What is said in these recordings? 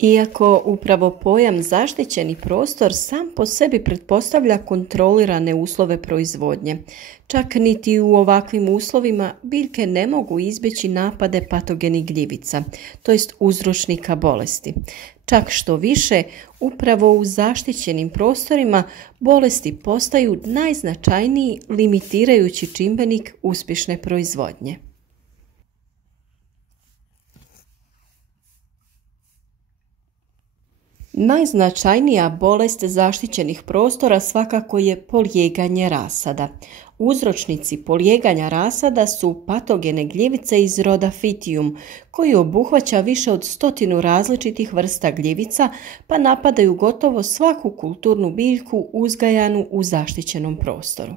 Iako upravo pojam zaštićeni prostor sam po sebi pretpostavlja kontrolirane uslove proizvodnje, čak niti u ovakvim uslovima biljke ne mogu izbjeći napade patogenih gljivica, to jest uzročnika bolesti. Čak što više, upravo u zaštićenim prostorima bolesti postaju najznačajniji limitirajući čimbenik uspješne proizvodnje. Najznačajnija bolest zaštićenih prostora svakako je polijeganje rasada. Uzročnici polijeganja rasada su patogene gljivice iz roda Phytium, koji obuhvaća više od 100 različitih vrsta gljivica, pa napadaju gotovo svaku kulturnu biljku uzgajanu u zaštićenom prostoru.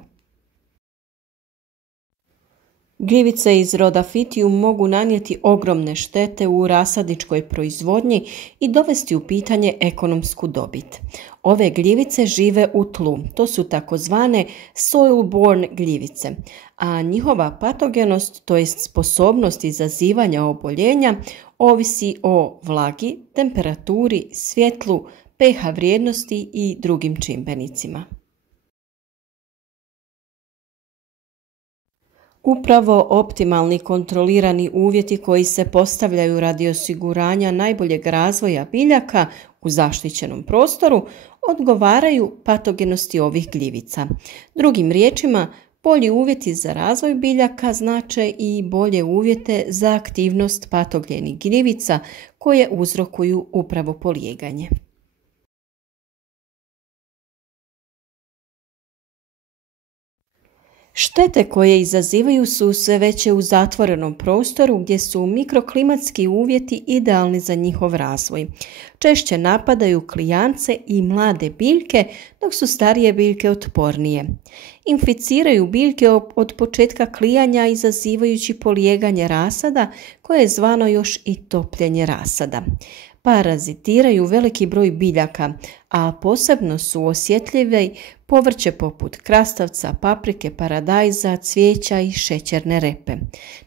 Gljivice iz roda Phytium mogu nanijeti ogromne štete u rasadničkoj proizvodnji i dovesti u pitanje ekonomsku dobit. Ove gljivice žive u tlu, to su takozvane soil-borne gljivice, a njihova patogenost, to jest sposobnost izazivanja oboljenja, ovisi o vlagi, temperaturi, svjetlu, pH vrijednosti i drugim čimbenicima. Upravo optimalni kontrolirani uvjeti koji se postavljaju radi osiguranja najboljeg razvoja biljaka u zaštićenom prostoru odgovaraju patogenosti ovih gljivica. Drugim riječima, bolji uvjeti za razvoj biljaka znače i bolje uvjete za aktivnost patogenih gljivica koje uzrokuju upravo polijeganje. Štete koje izazivaju su sve veće u zatvorenom prostoru gdje su mikroklimatski uvjeti idealni za njihov razvoj. Češće napadaju klijance i mlade biljke, dok su starije biljke otpornije. Inficiraju biljke od početka klijanja izazivajući polijeganje rasada, koje je zvano još i topljenje rasada. Parazitiraju veliki broj biljaka, a posebno su osjetljive povrće poput krastavca, paprike, paradajza, cvijeća i šećerne repe.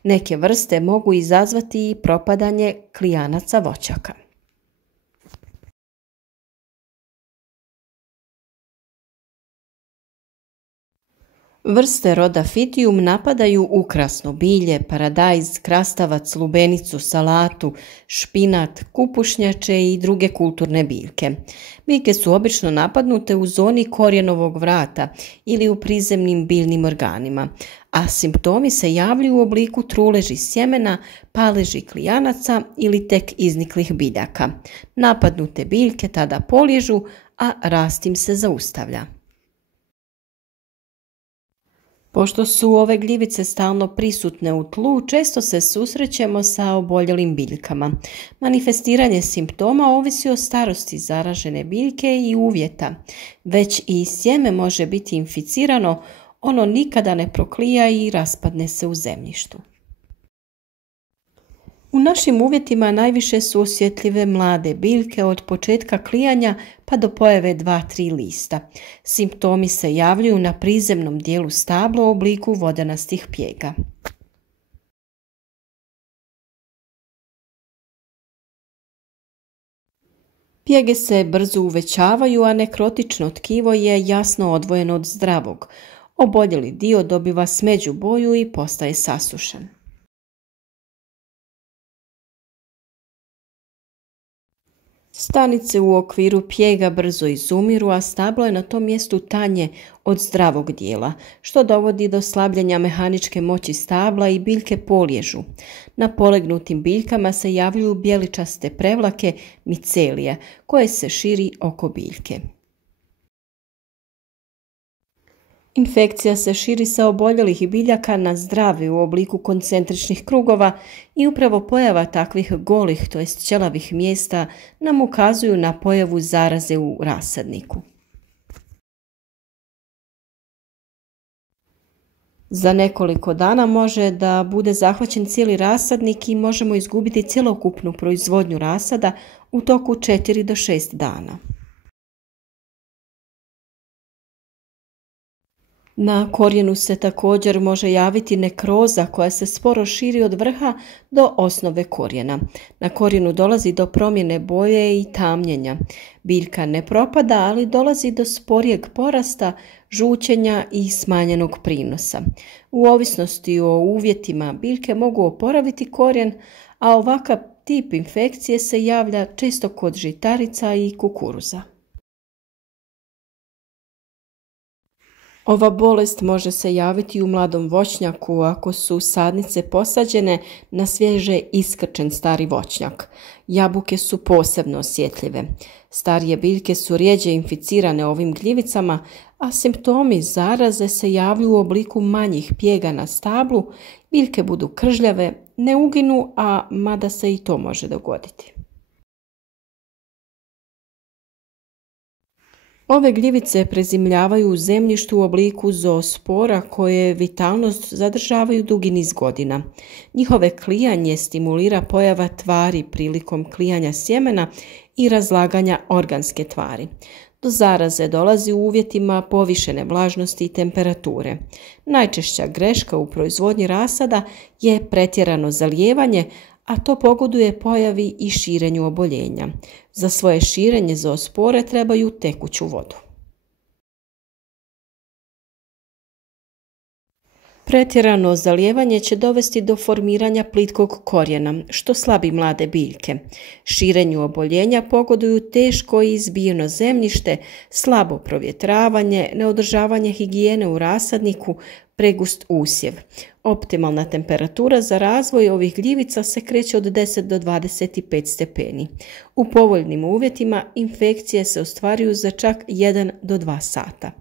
Neke vrste mogu izazvati i propadanje klijanaca voćaka. Vrste roda Phytium napadaju ukrasno bilje, paradajz, krastavac, lubenicu, salatu, špinat, kupušnjače i druge kulturne biljke. Biljke su obično napadnute u zoni korijenovog vrata ili u prizemnim biljnim organima, a simptomi se javljaju u obliku truleži sjemena, paleži klijanaca ili tek izniklih biljaka. Napadnute biljke tada poliježu, a rast im se zaustavlja. Pošto su ove gljivice stalno prisutne u tlu, često se susrećemo sa oboljelim biljkama. Manifestiranje simptoma ovisi o starosti zaražene biljke i uvjeta. Već i sjeme može biti inficirano, ono nikada ne proklija i raspadne se u zemljištu. U našim uvjetima najviše su osjetljive mlade biljke od početka klijanja pa do pojave 2-3 lista. Simptomi se javljaju na prizemnom dijelu stabla u obliku vodenastih pjega. Pjege se brzo uvećavaju, a nekrotično tkivo je jasno odvojeno od zdravog. Oboljeli dio dobiva smeđu boju i postaje sasušen. Stanice u okviru pjega brzo izumiru, a stablo je na tom mjestu tanje od zdravog dijela, što dovodi do slabljenja mehaničke moći stabla i biljke poliježu. Na polegnutim biljkama se javljaju bijeličaste prevlake micelije, koje se širi oko biljke. Infekcija se širi sa oboljelih biljaka na zdrave u obliku koncentričnih krugova i upravo pojava takvih golih, to jest ćelavih mjesta, nam ukazuju na pojavu zaraze u rasadniku. Za nekoliko dana može da bude zahvaćen cijeli rasadnik i možemo izgubiti cjelokupnu proizvodnju rasada u toku 4 do 6 dana. Na korijenu se također može javiti nekroza koja se sporo širi od vrha do osnove korijena. Na korijenu dolazi do promjene boje i tamnjenja. Biljka ne propada, ali dolazi do sporijeg porasta, žućenja i smanjenog prinosa. U ovisnosti o uvjetima biljke mogu oporaviti korijen, a ovakav tip infekcije se javlja često kod žitarica i kukuruza. Ova bolest može se javiti u mladom voćnjaku ako su sadnice posađene na svježe iskrčen stari voćnjak. Jabuke su posebno osjetljive. Starije biljke su rjeđe inficirane ovim gljivicama, a simptomi zaraze se javljaju u obliku manjih pjega na stablu, biljke budu kržljave, ne uginu, a mada se i to može dogoditi. Ove gljivice prezimljavaju u zemljištu u obliku zoospora koje vitalnost zadržavaju dugi niz godina. Njihove klijanje stimulira pojava tvari prilikom klijanja sjemena i razlaganja organske tvari. Do zaraze dolazi u uvjetima povišene vlažnosti i temperature. Najčešća greška u proizvodnji rasada je pretjerano zalijevanje, a to pogoduje pojavi i širenju oboljenja. Za svoje širenje zoospore trebaju tekuću vodu. Pretjerano zalijevanje će dovesti do formiranja plitkog korijena, što slabi mlade biljke. Širenju oboljenja pogoduju teško i izbijeno zemljište, slabo provjetravanje, neodržavanje higijene u rasadniku, pregust usjev. Optimalna temperatura za razvoj ovih gljivica se kreće od 10 do 25 stepeni. U povoljnim uvjetima infekcije se ostvaruju za čak 1 do 2 sata.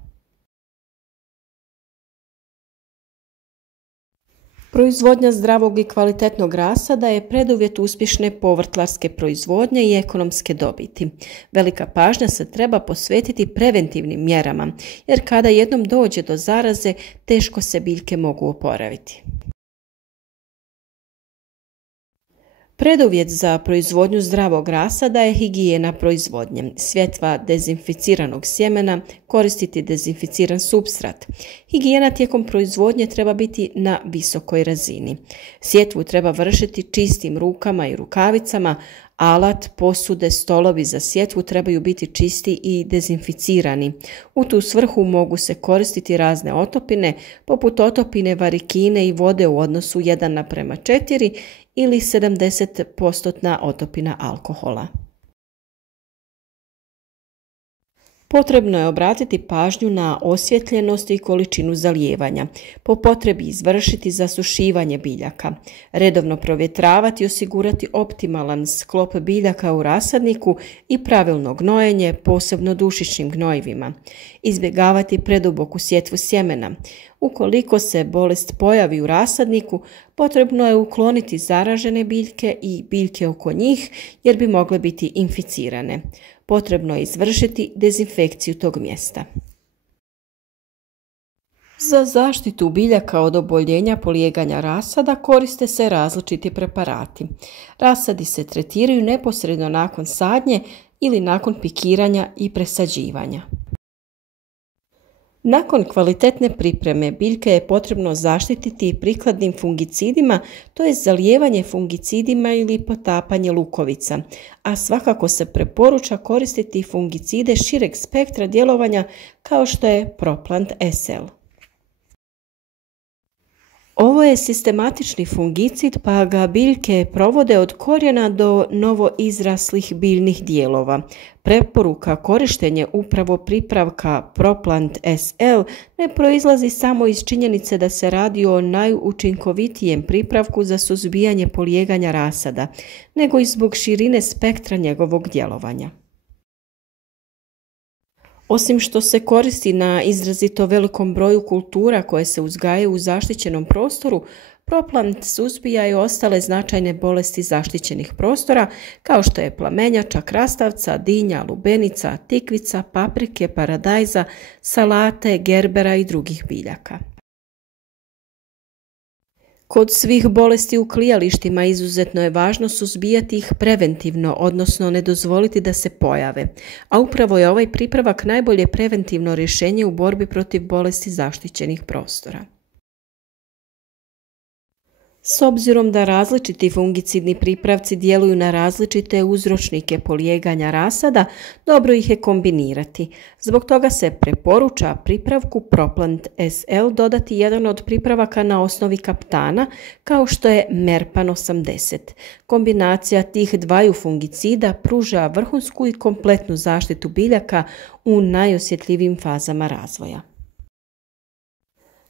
Proizvodnja zdravog i kvalitetnog rasada je preduvjet uspješne povrtlarske proizvodnje i ekonomske dobiti. Velika pažnja se treba posvetiti preventivnim mjerama, jer kada jednom dođe do zaraze, teško se biljke mogu oporaviti. Preduvjet za proizvodnju zdravog rasada je higijena proizvodnje. Svjetva dezinficiranog sjemena, koristiti dezinficiran supstrat. Higijena tijekom proizvodnje treba biti na visokoj razini. Sjetvu treba vršiti čistim rukama i rukavicama, alat, posude, stolovi za sjetvu trebaju biti čisti i dezinficirani. U tu svrhu mogu se koristiti razne otopine, poput otopine varikine i vode u odnosu 1:4 ili 70% otopina alkohola. Potrebno je obratiti pažnju na osvjetljenost i količinu zalijevanja, po potrebi izvršiti zasušivanje biljaka, redovno provjetravati i osigurati optimalan sklop biljaka u rasadniku i pravilno gnojenje, posebno dušičnim gnojivima, izbjegavati preduboku sjetvu sjemena. Ukoliko se bolest pojavi u rasadniku, potrebno je ukloniti zaražene biljke i biljke oko njih jer bi mogle biti inficirane. Potrebno je izvršiti dezinfekciju tog mjesta. Za zaštitu biljaka od oboljenja polijeganja rasada koriste se različiti preparati. Rasadi se tretiraju neposredno nakon sadnje ili nakon pikiranja i presađivanja. Nakon kvalitetne pripreme biljke je potrebno zaštititi prikladnim fungicidima, to je zalijevanje fungicidima ili potapanje lukovica, a svakako se preporuča koristiti fungicide šireg spektra djelovanja kao što je Proplant SL. Ovo je sistematični fungicid pa ga biljke provode od korijena do novo izraslih biljnih dijelova. Preporuka korištenje upravo pripravka Proplant SL ne proizlazi samo iz činjenice da se radi o najučinkovitijem pripravku za suzbijanje polijeganja rasada, nego i zbog širine spektra njegovog djelovanja. Osim što se koristi na izrazito velikom broju kultura koje se uzgajaju u zaštićenom prostoru, Proplant suzbija i ostale značajne bolesti zaštićenih prostora kao što je plamenjača, krastavca, dinja, lubenica, tikvica, paprike, paradajza, salate, gerbera i drugih biljaka. Kod svih bolesti u klijalištima izuzetno je važno suzbijati ih preventivno, odnosno ne dozvoliti da se pojave. A upravo je ovaj pripravak najbolje preventivno rješenje u borbi protiv bolesti zaštićenih prostora. S obzirom da različiti fungicidni pripravci djeluju na različite uzročnike polijeganja rasada, dobro ih je kombinirati. Zbog toga se preporuča pripravku Proplant SL dodati jedan od pripravaka na osnovi kaptana, kao što je Merpan 80. Kombinacija tih dvaju fungicida pruža vrhunsku i kompletnu zaštitu biljaka u najosjetljivijim fazama razvoja.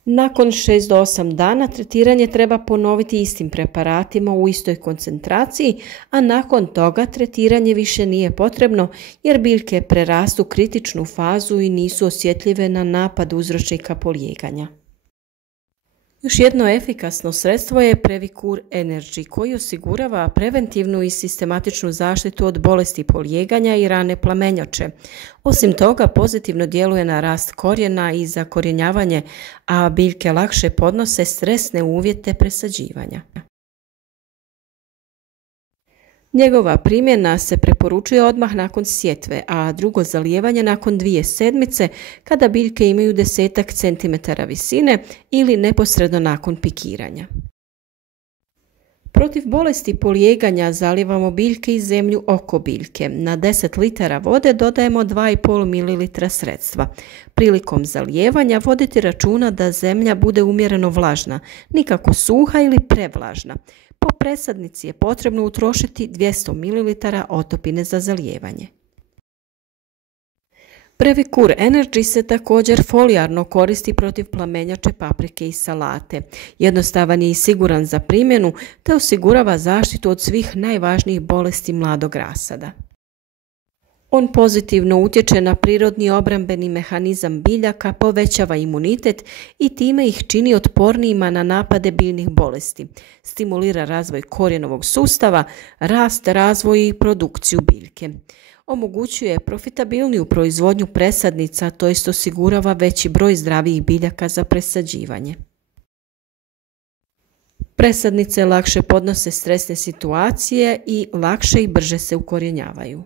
Nakon 6 do 8 dana tretiranje treba ponoviti istim preparatima u istoj koncentraciji, a nakon toga tretiranje više nije potrebno jer biljke prerastu kritičnu fazu i nisu osjetljive na napad uzročnika polijeganja. Još jedno efikasno sredstvo je Previcur Energy koji osigurava preventivnu i sistematičnu zaštitu od bolesti polijeganja i rane plamenjoče. Osim toga, pozitivno djeluje na rast korijena i zakorjenjavanje, a biljke lakše podnose stresne uvjete presađivanja. Njegova primjena se preporučuje odmah nakon sjetve, a drugo zalijevanje nakon 2 sedmice kada biljke imaju 10 cm visine ili neposredno nakon pikiranja. Protiv bolesti polijeganja zalijevamo biljke i zemlju oko biljke. Na 10 litara vode dodajemo 2,5 ml sredstva. Prilikom zalijevanja vodite računa da zemlja bude umjereno vlažna, nikako suha ili prevlažna. Po presadnici je potrebno utrošiti 200 ml otopine za zalijevanje. Previcur Energy se također folijarno koristi protiv plamenjače paprike i salate. Jednostavan je i siguran za primjenu te osigurava zaštitu od svih najvažnijih bolesti mladog rasada. On pozitivno utječe na prirodni obrambeni mehanizam biljaka, povećava imunitet i time ih čini otpornijima na napade biljnih bolesti. Stimulira razvoj korijenovog sustava, rast, razvoj i produkciju biljke. Omogućuje profitabilniju proizvodnju presadnica, to jest osigurava veći broj zdravijih biljaka za presađivanje. Presadnice lakše podnose stresne situacije i lakše i brže se ukorjenjavaju.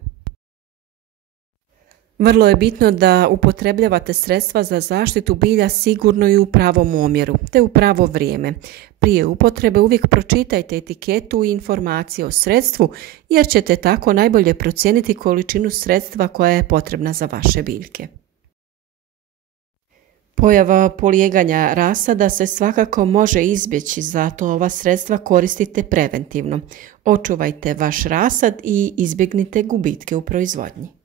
Vrlo je bitno da upotrebljavate sredstva za zaštitu bilja sigurno i u pravom omjeru, te u pravo vrijeme. Prije upotrebe uvijek pročitajte etiketu i informacije o sredstvu, jer ćete tako najbolje procijeniti količinu sredstva koja je potrebna za vaše biljke. Pojava polijeganja rasada se svakako može izbjeći, zato ova sredstva koristite preventivno. Očuvajte vaš rasad i izbjegnite gubitke u proizvodnji.